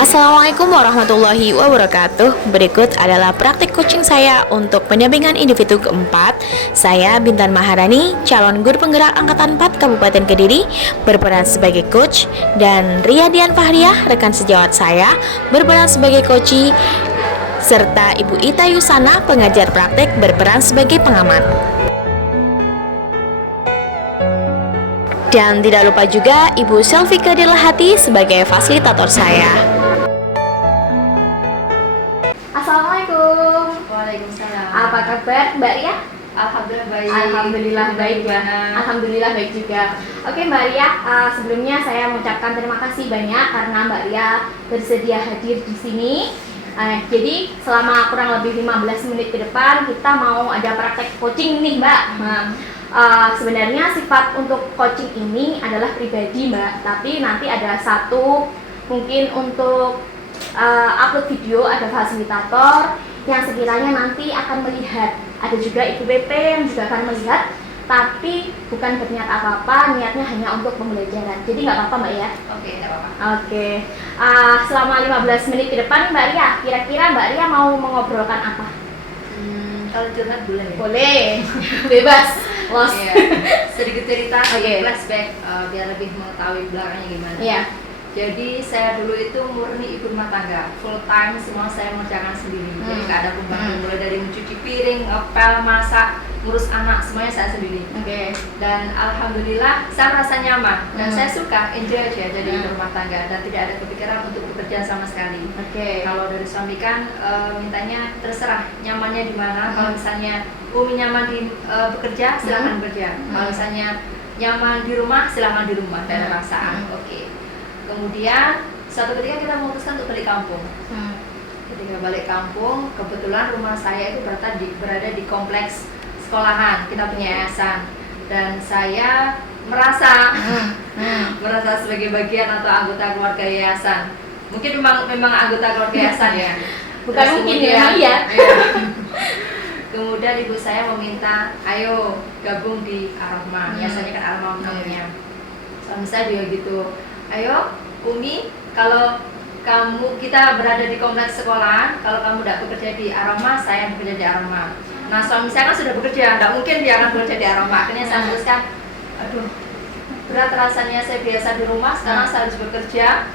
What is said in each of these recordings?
Assalamualaikum warahmatullahi wabarakatuh. Berikut adalah praktik coaching saya untuk pendampingan individu keempat. Saya Bintan Maharani, calon guru penggerak angkatan 4 Kabupaten Kediri, berperan sebagai coach, dan Ria Dian Fahriah, rekan sejawat saya, berperan sebagai coachee, serta Ibu Ita Yusana, pengajar praktik, berperan sebagai pengamat. Dan tidak lupa juga Ibu Selvika Dilahati sebagai fasilitator saya. Assalamualaikum. Waalaikumsalam. Apa kabar Mbak Ria? Alhamdulillah baik. Alhamdulillah baik ya. Gimana? Alhamdulillah baik juga. Oke Mbak Ria, sebelumnya saya mengucapkan terima kasih banyak karena Mbak Ria bersedia hadir di sini. Jadi selama kurang lebih 15 menit ke depan kita mau ada praktek coaching nih Mbak. Sebenarnya sifat untuk coaching ini adalah pribadi Mbak, tapi nanti ada satu mungkin untuk upload video, ada fasilitator yang sekiranya nanti akan melihat, ada juga Ibu BP yang juga akan melihat, tapi bukan berniat apa-apa, niatnya hanya untuk pembelajaran. Jadi nggak apa-apa Mbak ya? Oke, nggak apa-apa. Oke. Selama 15 menit ke depan Mbak Ria, kira-kira Mbak Ria mau mengobrolkan apa? Kalau curhat boleh ya? Boleh, bebas. Los. Iya. Sedikit cerita, Oke. flashback biar lebih mengetahui belakangnya gimana. Iya. Jadi saya dulu itu murni ibu rumah tangga, full time semua saya mengerjakan sendiri. Jadi nggak ada pembantu, mulai dari mencuci piring, ngepel, masak, ngurus anak, semuanya saya sendiri. Oke. Dan alhamdulillah saya merasa nyaman dan saya suka enjoy aja jadi ibu rumah tangga dan tidak ada kepikiran untuk bekerja sama sekali. Oke. Kalau dari suami kan mintanya terserah nyamannya di mana. Kalau misalnya Umi nyaman di bekerja, silakan bekerja. Kalau misalnya nyaman di rumah, silakan di rumah, tidak ada paksaan. Oke. Kemudian suatu ketika kita memutuskan untuk balik kampung. Ketika balik kampung, kebetulan rumah saya itu berada di kompleks sekolahan, kita punya yayasan, dan saya merasa merasa sebagai bagian atau anggota keluarga yayasan. Mungkin memang anggota keluarga yayasan ya. Bukan Terus mungkin kemudian, ya, iya. Kemudian ibu saya meminta, ayo gabung di Ar-Rahmah. Biasanya kan Ar-Rahmah namanya. Suami saya juga gitu. Ayo Umi, kalau kita berada di kompleks sekolah, kalau kamu tidak bekerja di Ar-Rahmah, saya bekerja di Ar-Rahmah. Nah suami saya kan sudah bekerja, tidak mungkin dia akan bekerja di Ar-Rahmah. Akhirnya saya memutuskan, aduh berat rasanya saya biasa di rumah, sekarang saya harus bekerja.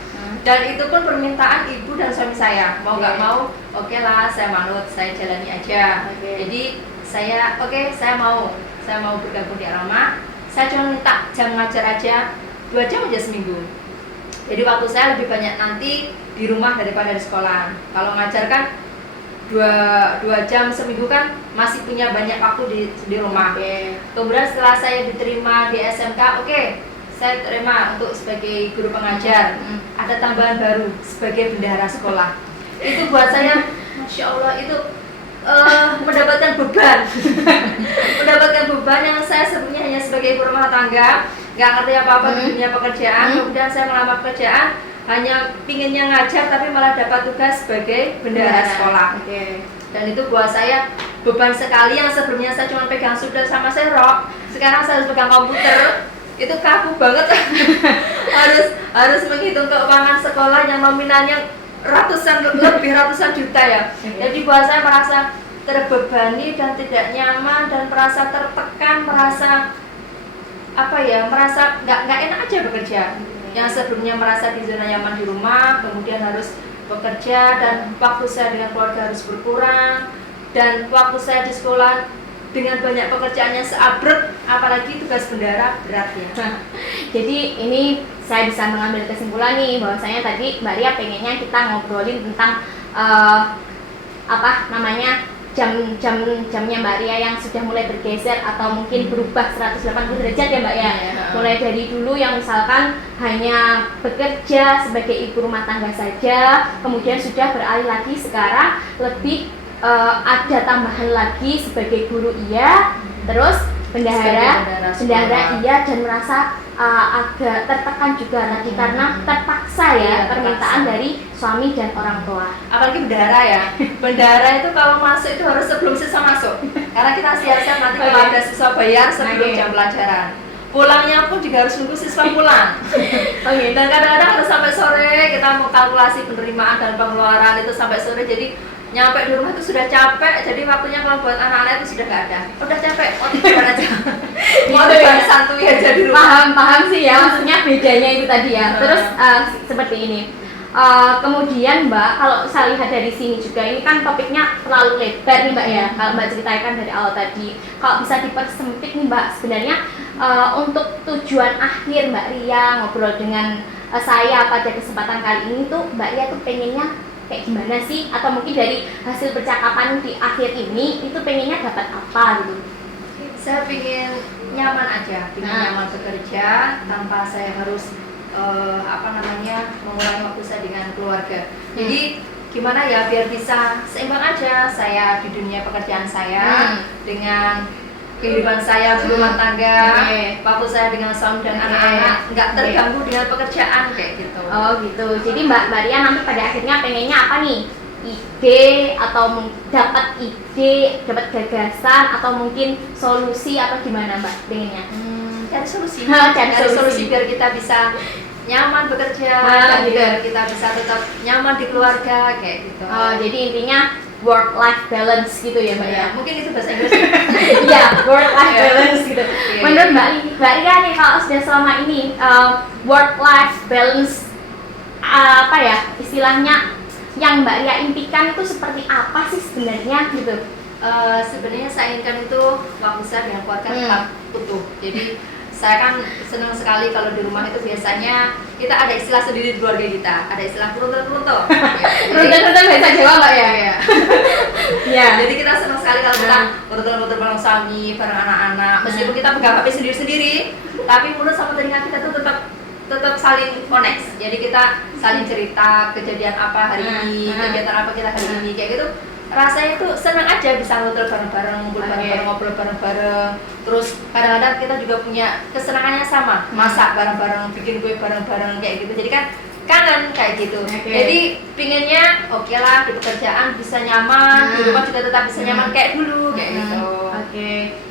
Dan itu pun permintaan ibu dan suami saya, mau nggak mau, oke lah saya manut, saya jalani aja. Jadi saya mau bergabung di Ar-Rahmah. Saya cuma minta jam ngajar aja 2 jam aja seminggu. Jadi waktu saya lebih banyak nanti di rumah daripada di sekolah. Kalau ngajar kan 2 jam seminggu kan masih punya banyak waktu di rumah. Kemudian setelah saya diterima di SMK, saya terima untuk sebagai guru pengajar. Ada tambahan baru sebagai bendahara sekolah. Itu buat saya, masya Allah itu mendapatkan beban, mendapatkan beban yang saya sebelumnya hanya sebagai ibu rumah tangga, nggak ngerti apa-apa di dunia pekerjaan. Kemudian saya melamar pekerjaan, hanya pinginnya ngajar tapi malah dapat tugas sebagai bendahara sekolah. Dan itu buat saya beban sekali, yang sebelumnya saya cuma pegang sudah sama serok, sekarang saya harus pegang komputer. Itu kaku banget. harus menghitung keuangan sekolah yang nominalnya ratusan juta ya. Jadi buat saya merasa terbebani dan tidak nyaman dan merasa tertekan, merasa nggak enak aja bekerja. Yang sebelumnya merasa di zona nyaman di rumah, kemudian harus bekerja dan waktu saya dengan keluarga harus berkurang, dan waktu saya di sekolah dengan banyak pekerjaan yang seabrek, apalagi tugas bendahara berat ya. Jadi ini saya bisa mengambil kesimpulan nih bahwasanya tadi Mbak Ria pengennya kita ngobrolin tentang jamnya Mbak Ria yang sudah mulai bergeser atau mungkin berubah 180 derajat ya Mbak ya. Mulai dari dulu yang misalkan hanya bekerja sebagai ibu rumah tangga saja, kemudian sudah beralih lagi sekarang lebih ada tambahan lagi sebagai guru iya, terus bendahara iya, dan merasa agak tertekan juga tadi karena terpaksa ya permintaan dari suami dan orang tua. Apalagi bendahara ya. Bendahara itu kalau masuk itu harus sebelum siswa masuk, karena kita siap-siap nanti kalau ada siswa bayar sebelum jam pelajaran. pulangnya pun juga harus nunggu siswa pulang. Oke. Dan kadang-kadang harus sampai sore kita mau kalkulasi penerimaan dan pengeluaran itu sampai sore, jadi nyampe di rumah itu sudah capek, jadi waktunya kalau buat anak-anak itu sudah nggak ada. Udah capek, mau tiduran aja. Mau Gitu ya. santuy aja di rumah. Paham sih ya, maksudnya bedanya itu tadi ya. Terus seperti ini. Kemudian Mbak, kalau saya lihat dari sini juga, ini kan topiknya terlalu lebar nih Mbak ya. Kalau Mbak ceritakan dari awal tadi, kalau bisa dipersempit nih Mbak, sebenarnya untuk tujuan akhir Mbak Ria ngobrol dengan saya pada kesempatan kali ini tuh, Mbak Ria tuh pengennya kayak gimana sih? Atau mungkin dari hasil percakapan di akhir ini itu pengennya dapat apa gitu? Saya pingin nyaman aja, pingin nyaman bekerja tanpa saya harus mengurangi waktu saya dengan keluarga. Jadi gimana ya biar bisa seimbang aja saya di dunia pekerjaan saya dengan kehidupan saya berumah tangga, waktu saya dengan suami dan anak-anak nggak terganggu dengan pekerjaan kayak gitu. Oh gitu. Jadi Mbak Ria nanti pada akhirnya pengennya apa nih? Ide atau dapat ide, dapat gagasan atau mungkin solusi atau gimana Mbak pengennya? Cari solusi. Cari solusi biar kita bisa nyaman bekerja, dan gitu. biar kita bisa tetap nyaman di keluarga kayak gitu. Jadi intinya work life balance gitu ya Mbak ya. Mungkin itu bahasa Inggris. Iya, work life balance gitu. Menurut Mbak Ria nih, kalau sudah selama ini work life balance apa ya istilahnya yang Mbak Ria impikan itu seperti apa sih sebenarnya gitu? Sebenarnya saya inginkan itu waktu saya dengan keluarga tetap utuh. Jadi saya kan senang sekali kalau di rumah itu biasanya kita ada istilah sendiri di keluarga kita, ada istilah peruntuk-peruntuk. Runtuh-runtuh bahasa Jawa Mbak ya? Ya. Jadi kita senang sekali kalau kita peruntuk-peruntuk bareng suami, bareng anak-anak. Meskipun kita pegang HP sendiri-sendiri, tapi mulut sama telinga kita tuh tetap saling connect. Jadi kita saling cerita kejadian apa hari ini, kegiatan apa kita hari ini kayak gitu. Rasanya tuh senang aja bisa ngobrol bareng-bareng, ngumpul bareng-bareng, ngobrol bareng-bareng. Terus kadang-kadang kita juga punya kesenangannya sama, masak bareng-bareng, bikin kue bareng-bareng kayak gitu. Jadi kan kangen kayak gitu. Jadi pinginnya oke lah di pekerjaan bisa nyaman, di rumah juga tetap bisa nyaman kayak dulu kayak gitu.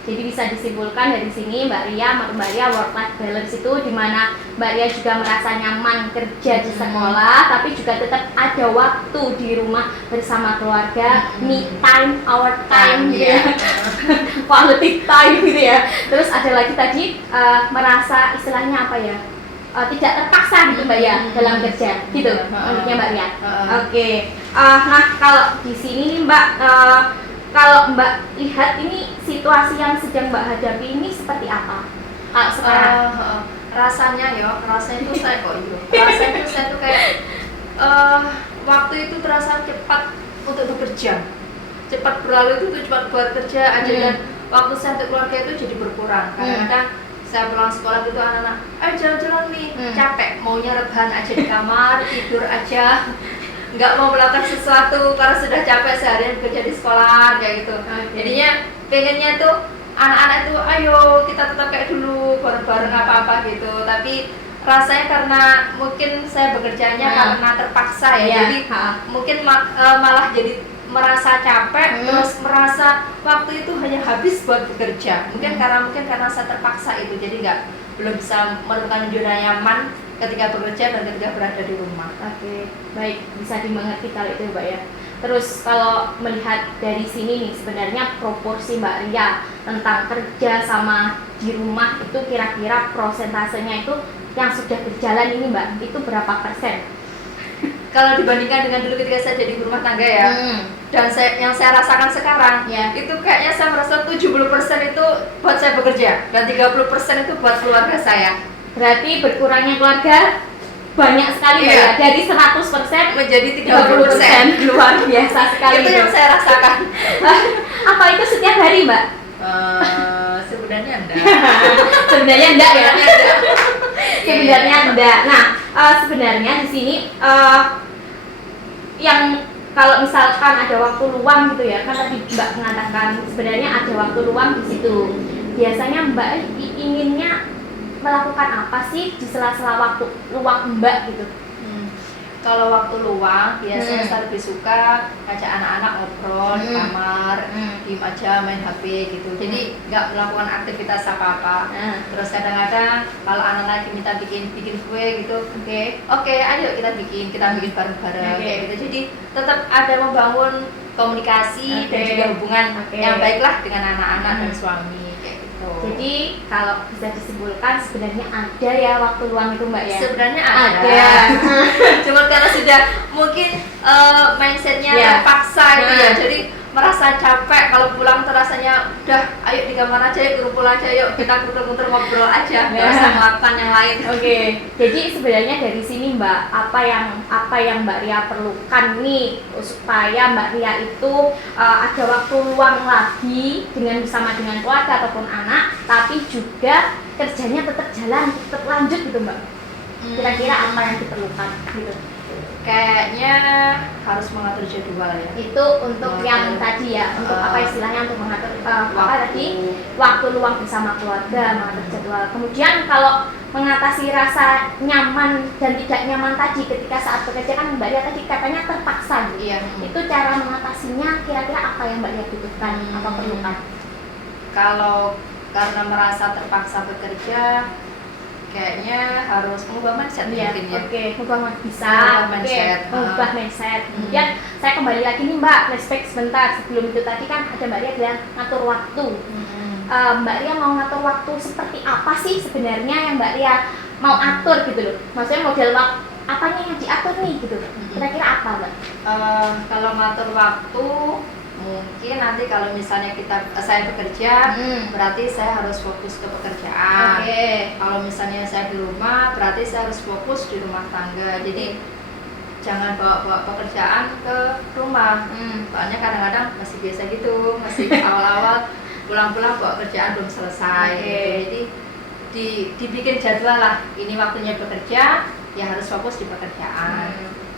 Jadi bisa disimpulkan dari sini Mbak Ria work life balance itu dimana Mbak Ria juga merasa nyaman kerja di sekolah, tapi juga tetap ada waktu di rumah bersama keluarga, me time, our time gitu ya. Quality time gitu ya. Terus ada lagi tadi merasa istilahnya apa ya? Tidak terpaksa gitu Mbak ya dalam kerja gitu maksudnya Mbak Ria. Nah kalau di sini nih Mbak, kalau Mbak lihat ini situasi yang sedang Mbak hadapi ini seperti apa sekarang? Rasanya itu saya tuh kayak waktu itu terasa cepat untuk bekerja, cepat berlalu itu cepat buat kerja aja dan waktu saya untuk keluarga itu jadi berkurang. Kadang-kadang saya pulang sekolah gitu anak-anak, jalan-jalan nih, capek, maunya rebahan aja di kamar, tidur aja, nggak mau melakukan sesuatu karena sudah capek seharian bekerja di sekolah kayak gitu. Jadinya pengennya tuh anak-anak itu ayo kita tetap kayak dulu bareng-bareng apa-apa gitu. Tapi rasanya karena mungkin saya bekerjanya karena terpaksa ya, jadi mungkin malah jadi merasa capek, terus merasa waktu itu hanya habis buat bekerja. Mungkin karena saya terpaksa itu, jadi belum bisa menemukan zona nyaman ketika bekerja dan ketika berada di rumah. Baik, bisa dimengerti kalau itu Mbak ya. Terus kalau melihat dari sini nih, sebenarnya proporsi Mbak Ria tentang kerja sama di rumah itu kira-kira prosentasenya itu yang sudah berjalan ini Mbak, itu berapa persen? Kalau dibandingkan dengan dulu ketika saya jadi rumah tangga ya, dan yang saya rasakan sekarang, itu kayaknya saya merasa 70% itu buat saya bekerja, dan 30% itu buat keluarga saya. Berarti berkurangnya keluarga banyak sekali ya, dari 100% menjadi 30%. Luar biasa sekali. Itu yang saya rasakan. Apa itu setiap hari Mbak? Sebenarnya enggak. Sebenarnya enggak ya? Sebenarnya enggak. Nah, sebenarnya di sini yang kalau misalkan ada waktu luang gitu ya, kan tadi Mbak mengatakan sebenarnya ada waktu luang di situ. Biasanya Mbak inginnya melakukan apa sih di sela-sela waktu luang Mbak gitu? Kalau waktu luang biasanya Hmm. saya lebih suka ngajak anak-anak ngobrol di Hmm. kamar, Hmm. diem aja main HP gitu. Jadi nggak melakukan aktivitas apa-apa. Nah, Terus kadang-kadang kalau anak lagi minta bikin kue gitu, oke. oke, ayo kita bikin bareng-bareng Oke. kayak gitu. Jadi tetap ada membangun komunikasi dan Oke. juga hubungan Oke. yang baiklah dengan anak-anak dan Hmm. suami kayak gitu. Jadi kalau bisa disimpulkan sebenarnya ada ya waktu luang itu Mbak ya? Sebenarnya ada. Ada. Cuma karena sudah mungkin mindsetnya Ya. terpaksa itu ya, Nah. jadi merasa capek kalau pulang terasanya udah ayo di kamar aja yuk, kumpul aja yuk, kita kumpul-kumpul ngobrol aja, nggak Ya. usah melakukan yang lain. Oke, jadi sebenarnya dari sini Mbak, apa yang Mbak Ria perlukan nih supaya Mbak Ria itu ada waktu luang lagi bersama dengan keluarga ataupun anak, tapi juga kerjanya tetap jalan, tetap lanjut gitu Mbak. Kira-kira apa yang diperlukan gitu? Kayaknya harus mengatur jadwal ya. Itu untuk Mengatur. yang tadi ya, untuk apa istilahnya untuk mengatur apa tadi waktu luang bersama keluarga, mengatur jadwal. Kemudian kalau mengatasi rasa nyaman dan tidak nyaman tadi ketika saat bekerja kan Mbak Ria tadi katanya terpaksa gitu. Iya. Itu cara mengatasinya kira-kira apa yang Mbak Ria butuhkan atau perlukan? Kalau karena merasa terpaksa bekerja, kayaknya harus mengubah mindset Iya, mungkin ya. oke, mengubah bisa, Mengubah oke, mindset, mengubah mindset. Kemudian saya kembali lagi nih Mbak, flashback sebentar sebelum itu tadi kan ada Mbak Ria bilang ngatur waktu. Mbak Ria mau ngatur waktu seperti apa sih sebenarnya yang Mbak Ria mau atur gitu loh? Maksudnya model waktu apanya yang diatur nih gitu? Kira-kira apa Mbak? Kalau ngatur waktu, mungkin nanti kalau misalnya saya bekerja, berarti saya harus fokus ke pekerjaan. Oke. Kalau misalnya saya di rumah, berarti saya harus fokus di rumah tangga. Jadi jangan bawa pekerjaan ke rumah. Soalnya kadang-kadang masih biasa gitu, masih awal-awal pulang-pulang bawa kerjaan belum selesai. Oke. Gitu. Jadi dibikin jadwal lah. Ini waktunya bekerja, ya harus fokus di pekerjaan.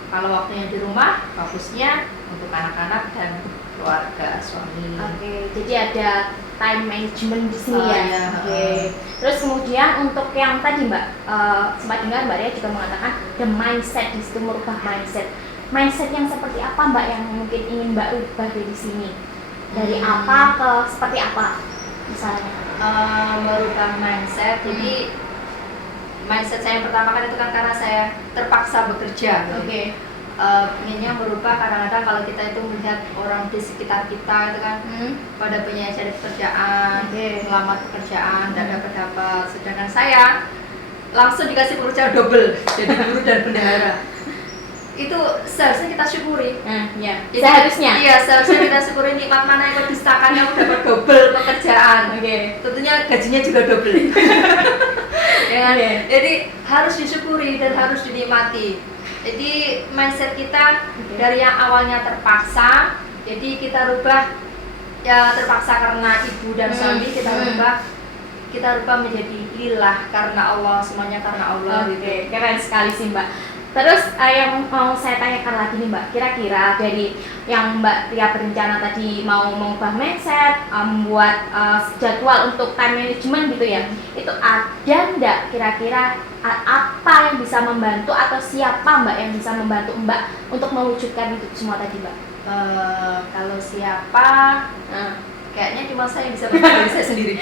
Kalau waktunya di rumah, fokusnya untuk anak-anak dan keluarga, suami. Oke, jadi ada time management di sini Oh, ya. iya. Oke. Terus kemudian untuk yang tadi Mbak, sempat dengar Mbak Ria juga mengatakan the mindset di situ merubah mindset. Mindset yang seperti apa Mbak yang mungkin ingin Mbak ubah dari sini? Dari apa ke seperti apa misalnya? Merubah mindset. Jadi mindset saya yang pertama kan itu kan karena saya terpaksa bekerja. Oke. Inginnya merubah kadang-kadang kalau kita itu melihat orang di sekitar kita itu kan pada punya cari pekerjaan, Oke. melamar pekerjaan dan dapat, sedangkan saya langsung dikasih pekerjaan double jadi guru dan bendahara. Itu seharusnya kita syukuri. Ya. Jadi, Seharusnya. iya, seharusnya kita syukuri nikmat mana yang distakan yang dapat double pekerjaan. Oke. Tentunya gajinya juga double. Ya kan? Oke. Jadi harus disyukuri dan harus dinikmati. Jadi mindset kita dari yang awalnya terpaksa, jadi kita rubah ya terpaksa karena ibu dan suami, kita rubah menjadi lillah karena Allah, semuanya karena Allah. Oke, Gitu. keren sekali sih Mbak. Terus yang mau saya tanyakan lagi nih Mbak, kira-kira dari yang Mbak Ria berencana tadi mau mengubah mindset, membuat jadwal untuk time management gitu ya, itu ada nggak kira-kira apa yang bisa membantu atau siapa Mbak yang bisa membantu Mbak untuk mewujudkan itu semua tadi Mbak? Kalau siapa, kayaknya cuma saya yang bisa berubah diri saya sendiri.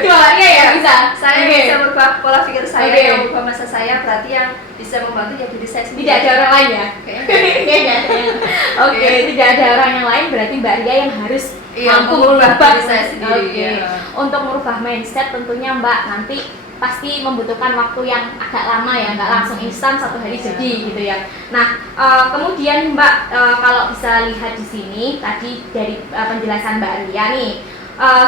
Cuma Mbak Ria ya bisa? Saya Oke. bisa berubah pola pikir saya, Oke. yang berubah masa saya, berarti yang bisa membantu ya diri saya sendiri. Tidak ada orang lain ya? Kayaknya Kayaknya ada yang Oke, tidak ada orang yang lain berarti Mbak Ria yang harus Iya, mampu merubah merubah diri saya sendiri. Oke. Iya. Untuk merubah mindset tentunya Mbak nanti pasti membutuhkan waktu yang agak lama ya, nggak langsung instan satu hari Iya. jadi gitu ya. Nah, kemudian Mbak kalau bisa lihat di sini tadi dari penjelasan Mbak Ria nih,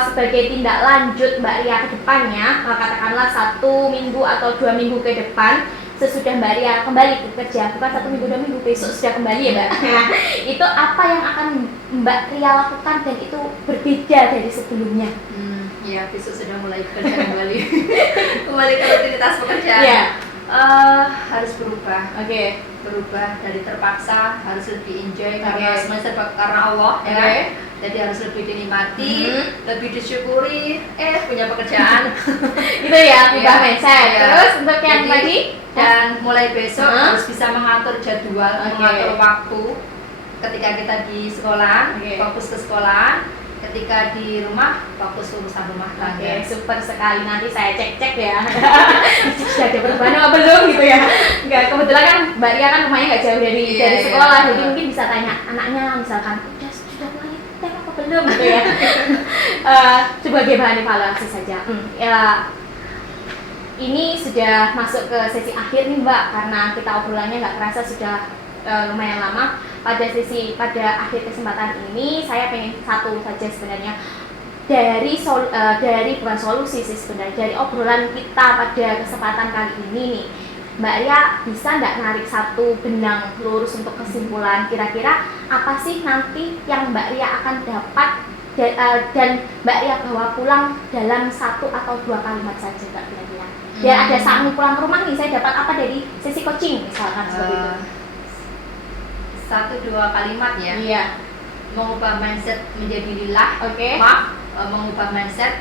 sebagai tindak lanjut Mbak Ria ke depannya, katakanlah 1 minggu atau 2 minggu ke depan sesudah Mbak Ria kembali bekerja, bukan 1 minggu 2 minggu besok sudah kembali ya Mbak. Nah, itu apa yang akan Mbak Ria lakukan dan itu berbeda dari sebelumnya? Iya, besok sudah mulai bekerja kembali. Kembali ke rutinitas pekerjaan. Iya. Harus berubah. Oke. Berubah dari terpaksa harus lebih enjoy karena Oke. semuanya serba karena Allah, ya Oke. kan? Jadi harus lebih dinikmati, lebih disyukuri. Punya pekerjaan. Itu ya, ubah Iya. mindset. Iya. Terus untuk yang Jadi, tadi Dan mulai besok Hah? harus bisa mengatur jadwal, Oke. mengatur waktu ketika kita di sekolah, Oke. fokus ke sekolah, ketika di rumah fokus urusan rumah Oke, tangga. super sekali. Nanti saya cek-cek ya. Sudah ada perubahan apa belum gitu ya. Enggak, kebetulan kan Mbak Ria kan rumahnya nggak jauh dari Iya, iya. sekolah, jadi mungkin bisa tanya anaknya misalkan sudah mulai tem apa belum gitu ya. Sebagai bahan evaluasi saja. Ya, ini sudah masuk ke sesi akhir nih Mbak, karena kita obrolannya nggak kerasa sudah lumayan lama. Pada akhir kesempatan ini saya pengen satu saja sebenarnya, dari bukan solusi sih sebenarnya, dari obrolan kita pada kesempatan kali ini nih, Mbak Ria bisa nggak narik satu benang lurus untuk kesimpulan kira-kira apa sih nanti yang Mbak Ria akan dapat dan Mbak Ria bawa pulang dalam 1 atau 2 kalimat saja Mbak kira-kira. Biar ada saat pulang ke rumah nih, saya dapat apa dari sesi coaching misalkan seperti itu. 1-2 kalimat ya. Iya. Mengubah mindset menjadi lillah. Oke. Mengubah mindset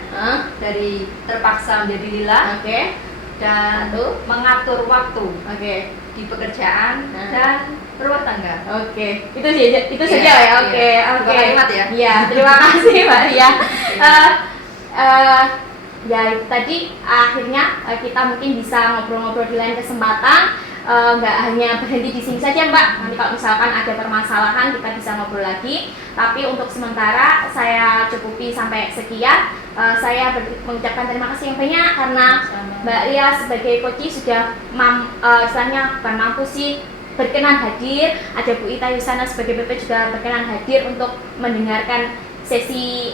dari terpaksa menjadi lillah. Oke. Dan Satu. mengatur waktu Oke. di pekerjaan dan rumah tangga. Oke. Itu saja Iya, ya. Oke. iya. Oke. 2 kalimat ya. Iya, terima kasih Mbak Ria. Ya itu tadi akhirnya kita mungkin bisa ngobrol-ngobrol di lain kesempatan. Nggak hanya berhenti di sini saja Mbak, nanti kalau misalkan ada permasalahan kita bisa ngobrol lagi, tapi untuk sementara saya cukupi sampai sekian. Saya mengucapkan terima kasih yang banyak karena Mbak Ria sebagai coach sudah istilahnya bukan mampu sih, berkenan hadir. Ada Bu Ita Yusana sebagai BP juga berkenan hadir untuk mendengarkan sesi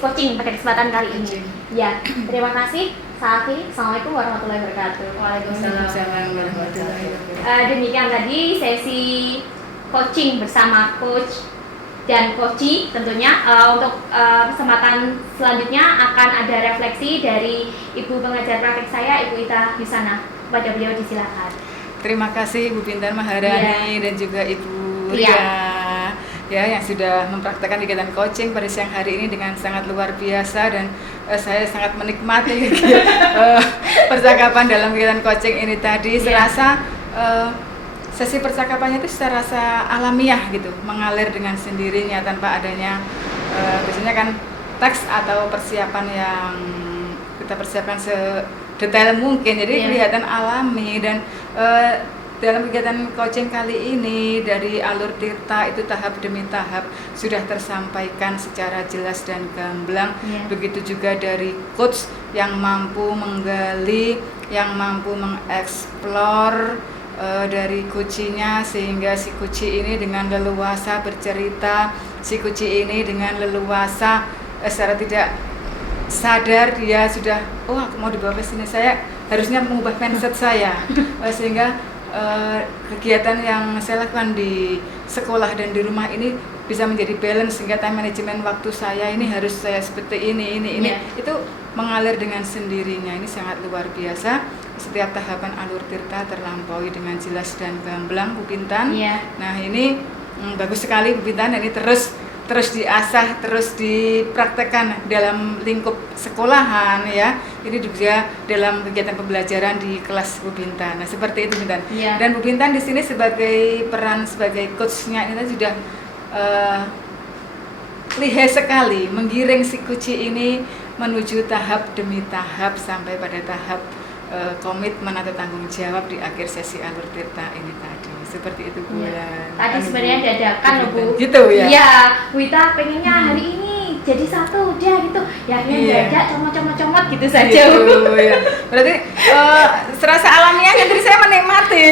coaching pada kesempatan kali ini. Ya, terima kasih. Assalamualaikum warahmatullahi wabarakatuh. Waalaikumsalam warahmatullahi wabarakatuh. Demikian tadi sesi coaching bersama coach dan coachee tentunya. Untuk kesempatan selanjutnya akan ada refleksi dari Ibu pengajar praktik saya, Ibu Ita Yusana. Kepada beliau disilakan. Terima kasih Ibu Bintan Maharani dan juga Ibu Ria ya yang sudah mempraktekkan kegiatan coaching pada siang hari ini dengan sangat luar biasa, dan saya sangat menikmati percakapan dalam kegiatan coaching ini tadi. Serasa sesi percakapannya itu secara rasa alamiah gitu, mengalir dengan sendirinya tanpa adanya biasanya kan teks atau persiapan yang kita persiapkan sedetail mungkin, jadi kelihatan alami. Dan dalam kegiatan coaching kali ini dari alur Tirta itu tahap demi tahap sudah tersampaikan secara jelas dan gamblang. Begitu juga dari coach yang mampu menggali, yang mampu mengeksplor dari coaching-nya, sehingga si coaching ini dengan leluasa bercerita, si coaching ini dengan leluasa secara tidak sadar dia sudah, oh aku mau dibawa ke sini, saya harusnya mengubah mindset saya, sehingga kegiatan yang saya lakukan di sekolah dan di rumah ini bisa menjadi balance, sehingga time management waktu saya ini harus saya seperti ini itu mengalir dengan sendirinya. Ini sangat luar biasa. Setiap tahapan alur Tirta terlampaui dengan jelas dan gamblang Bu Bintan. Nah ini bagus sekali Bu Bintan, ini terus diasah, terus dipraktekkan dalam lingkup sekolahan ya. Ini juga dalam kegiatan pembelajaran di kelas Bu Bintan. Nah, seperti itu Bu Bintan. Dan Bu Bintan di sini sebagai peran sebagai coachnya ini sudah lihai sekali menggiring si coach ini menuju tahap demi tahap sampai pada tahap komitmen atau tanggung jawab di akhir sesi alur Tirta ini tadi. Seperti itu Bu. Tadi sebenarnya dadakan loh Bu. Gitu ya. Iya, Bu Ita pengennya hari ini jadi satu dia gitu. Ya jajak comot gitu saja. Gitu, ya. Berarti serasa alamiahnya tadi saya menikmati.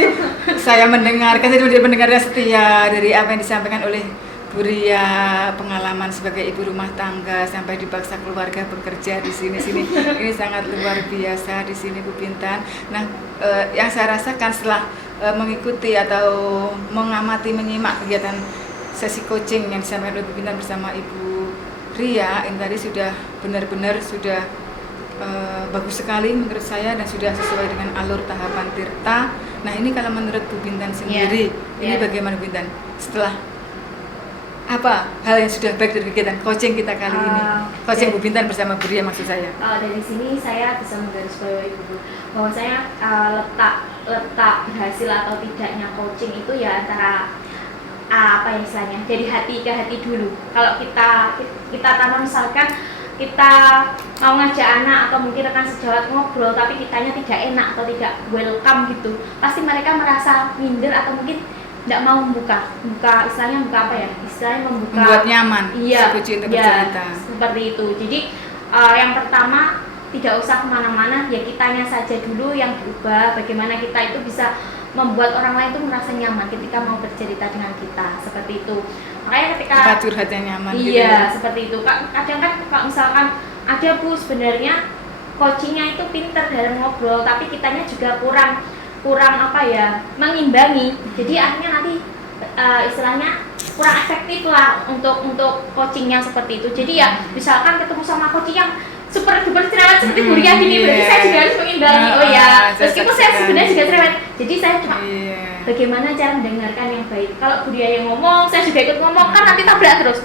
Saya mendengarkan, saya menjadi pendengar yang setia dari apa yang disampaikan oleh Bu Ria, pengalaman sebagai ibu rumah tangga sampai dipaksa keluarga bekerja di sini. Ini sangat luar biasa di sini Bu Bintan. Nah, yang saya rasakan setelah mengikuti atau mengamati, menyimak kegiatan sesi coaching yang disampaikan oleh Bu Bintan bersama Ibu Ria, ini tadi sudah benar-benar sudah bagus sekali menurut saya dan sudah sesuai dengan alur tahapan Tirta. Nah, ini kalau menurut Bu Bintan sendiri, ini bagaimana Bu Bintan setelah apa hal yang sudah baik dari kegiatan coaching kita kali ini? Coaching Bu Bintan bersama Bu Ria maksud saya. Dari sini saya bisa menggarisbawahi bahwa saya letak letak berhasil atau tidaknya coaching itu ya antara apa ya istilahnya, dari hati ke hati dulu. Kalau kita tanam, misalkan kita mau ngajak anak atau mungkin rekan sejawat ngobrol tapi kitanya tidak enak atau tidak welcome gitu, pasti mereka merasa minder atau mungkin tidak mau membuka istilahnya membuka apa ya, istilahnya membuat nyaman iya, si kucing untuk ya, bercerita. seperti itu. Jadi yang pertama tidak usah kemana-mana, ya kitanya saja dulu yang diubah, bagaimana kita itu bisa membuat orang lain itu merasa nyaman ketika mau bercerita dengan kita, seperti itu. Makanya ketika tempat curhat yang nyaman iya, gitu ya. seperti itu. Kadang kan kalau misalkan ada Bu sebenarnya coachingnya itu pinter dalam ngobrol, tapi kitanya juga kurang apa ya, mengimbangi. Jadi akhirnya nanti istilahnya kurang efektif lah untuk coachingnya seperti itu. Jadi ya misalkan ketemu sama coaching yang super duper cerewet seperti Bu Ria gini, berarti saya juga harus mengimbangi. Oh ya, meskipun saya sebenarnya juga cerewet, jadi saya cuma bagaimana cara mendengarkan yang baik. Kalau Bu Ria yang ngomong, saya juga ikut ngomong, kan nanti tabrak terus.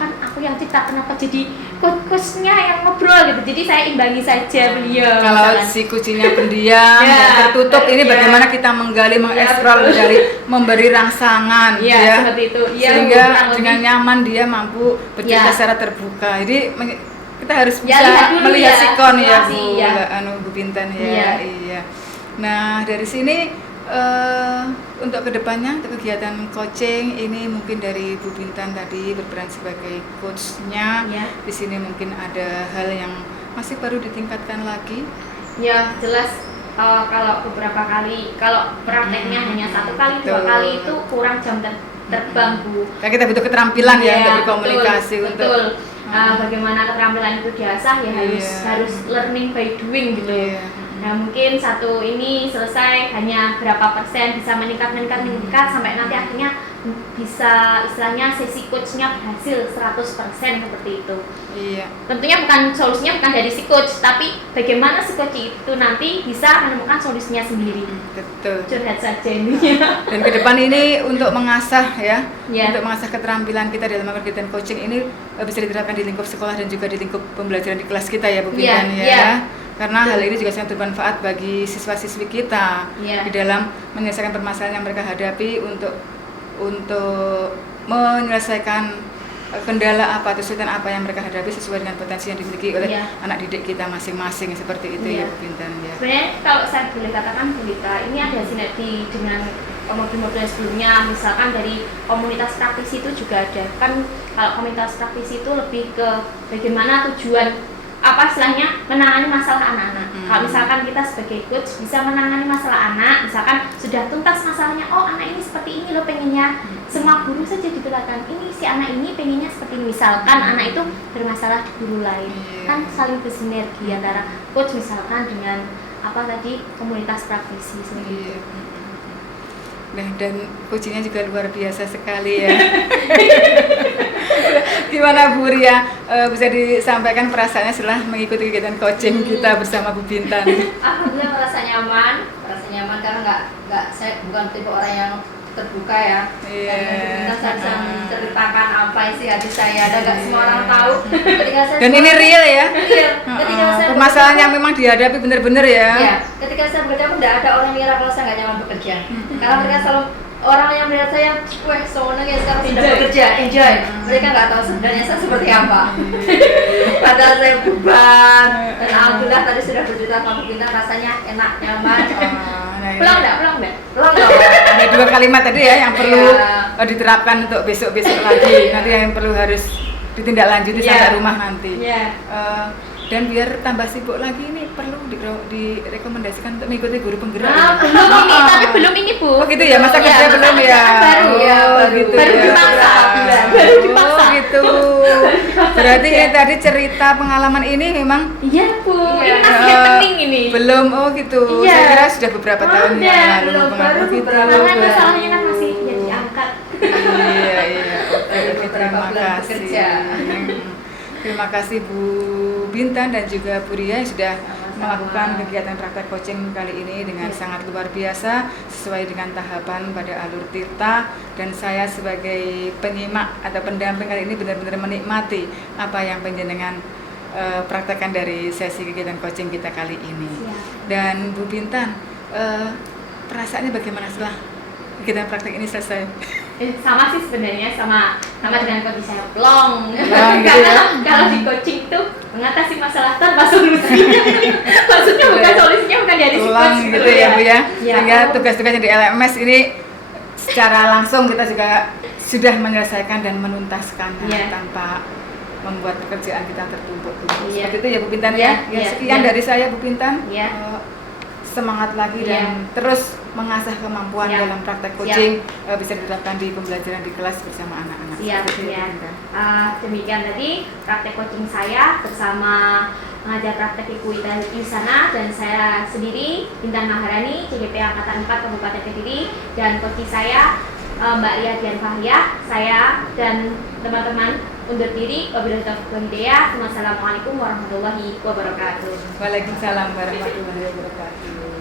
Kan aku yang cerita, kenapa jadi coachnya yang ngobrol gitu. Jadi saya imbangi saja beliau. Kalau si kucingnya pendiam dan tertutup, ini bagaimana kita menggali, mengeksplor, memberi rangsangan, seperti itu. Sehingga dengan nyaman dia mampu bercerita secara terbuka. Jadi kita harus bisa melihat sikon ya Bu Bintan ya. Iya. Nah dari sini untuk kedepannya, untuk kegiatan coaching ini mungkin dari Bu Bintan tadi berperan sebagai coachnya. Di sini mungkin ada hal yang masih perlu ditingkatkan lagi. Ya jelas. Kalau beberapa kali, kalau prakteknya hanya 1 kali, 2 kali itu kurang jam terbang Bu. Karena kita butuh keterampilan untuk berkomunikasi. Betul. Bagaimana keterampilan itu diasah ya harus learning by doing gitu. Nah mungkin satu ini selesai hanya berapa persen, bisa meningkat sampai nanti akhirnya bisa istilahnya sesi coachnya berhasil 100% seperti itu. Iya. Tentunya solusinya bukan dari si coach, tapi bagaimana si coach itu nanti bisa menemukan solusinya sendiri. Betul. Curhat saja ini. Dan ke depan ini untuk mengasah untuk mengasah keterampilan kita dalam kegiatan coaching ini bisa diterapkan di lingkup sekolah dan juga di lingkup pembelajaran di kelas kita ya Bu Bintan Karena hal ini juga sangat bermanfaat bagi siswa-siswi kita di dalam menyelesaikan permasalahan yang mereka hadapi untuk menyelesaikan kendala apa atau kesulitan apa yang mereka hadapi sesuai dengan potensi yang dimiliki oleh anak didik kita masing-masing, seperti itu ya Bu Bintan Sebenarnya kalau saya boleh katakan Bu Lita, ini ada sinergi dengan modul-modul sebelumnya, misalkan dari komunitas praktisi itu juga ada. Kan kalau komunitas praktisi itu lebih ke bagaimana tujuan apa istilahnya menangani masalah anak-anak. Kalau misalkan kita sebagai coach bisa menangani masalah anak, misalkan sudah tuntas masalahnya, oh anak ini seperti ini loh pengennya, semua guru saja diperlakukan ini, si anak ini pengennya seperti ini. Misalkan anak itu bermasalah di guru lain, kan saling bersinergi antara coach misalkan dengan apa tadi komunitas praktisi sendiri. Nah, dan coachingnya juga luar biasa sekali ya. Gimana Bu Ria, bisa disampaikan perasaannya setelah mengikuti kegiatan coaching kita bersama Bu Bintan? Alhamdulillah merasa nyaman karena saya bukan tipe orang yang terbuka ya. Kita bisa menceritakan apa isi hati saya, dan nggak semua orang tahu. Dan ini real ya? Real. Ketika saya permasalahan yang memang dihadapi benar-benar ya? Iya. Ketika saya bekerja pun tidak ada orang mengira kalau saya nggak nyaman bekerja. Karena mereka selalu orang yang melihat saya, wah sewenang ya sekarang sudah bekerja, enjoy. Mereka nggak tahu sebenarnya saya seperti apa. Padahal saya beban. Dan alhamdulillah tadi sudah bercerita sama Bu Bintan, rasanya enak, nyaman. Pulang enggak? Ada 2 kalimat tadi ya yang perlu diterapkan untuk besok-besok lagi. Nanti yang perlu harus ditindaklanjuti sampai rumah nanti. Dan biar tambah sibuk lagi ini perlu direkomendasikan untuk mengikuti guru penggerak. Belum ini Bu. Oh gitu ya, masa kerja belum ya? Baru dipaksa. Gitu. Berarti tadi cerita pengalaman ini memang Bu. Ini nasihat penting ini. Belum, gitu. Saya kira sudah beberapa tahun yang lalu baru gitu. Karena masalahnya kan masih diangkat. Iya. Oke, terima kasih. Terima kasih Bu Bintan dan juga Bu Ria yang sudah melakukan kegiatan praktek coaching kali ini dengan sangat luar biasa sesuai dengan tahapan pada alur Tirta, dan saya sebagai penyimak atau pendamping kali ini benar-benar menikmati apa yang panjenengan praktekkan dari sesi kegiatan coaching kita kali ini. Dan Bu Bintan, perasaannya bagaimana setelah kegiatan praktek ini selesai? Sama sih sebenarnya sama dengan coach saya plong. Plong gitu Karena ya. kalau di coaching itu mengatasi masalah tanpa solusinya. Maksudnya bukan solusinya bukan dari si Ulang coach gitu ya Bu ya. Ya. Sehingga tugas-tugasnya di LMS ini secara langsung kita juga sudah menyelesaikan dan menuntaskan Iya. tanpa membuat pekerjaan kita tertumpuk-tumpuk. Iya. Seperti itu ya Bu Pintan Iya, ya. Ya iya, sekian iya. dari saya Bu Pintan. Iya. Semangat lagi Iya. dan terus mengasah kemampuan Siap. dalam praktek Siap. coaching bisa diterapkan di pembelajaran di kelas bersama anak-anak. Siap, Seperti itu, ya. Bu Pintan. Demikian tadi praktek coaching saya bersama pengajar praktek Ibu Ita Yusana dan saya sendiri Intan Maharani, CGP Angkatan 4 Kabupaten Kediri, dan coach saya Mbak Ria Dian Fahia. Saya dan teman-teman undur diri. Wabillahi taufiq wal hidayah. Wassalamualaikum warahmatullahi wabarakatuh. Waalaikumsalam warahmatullahi wabarakatuh.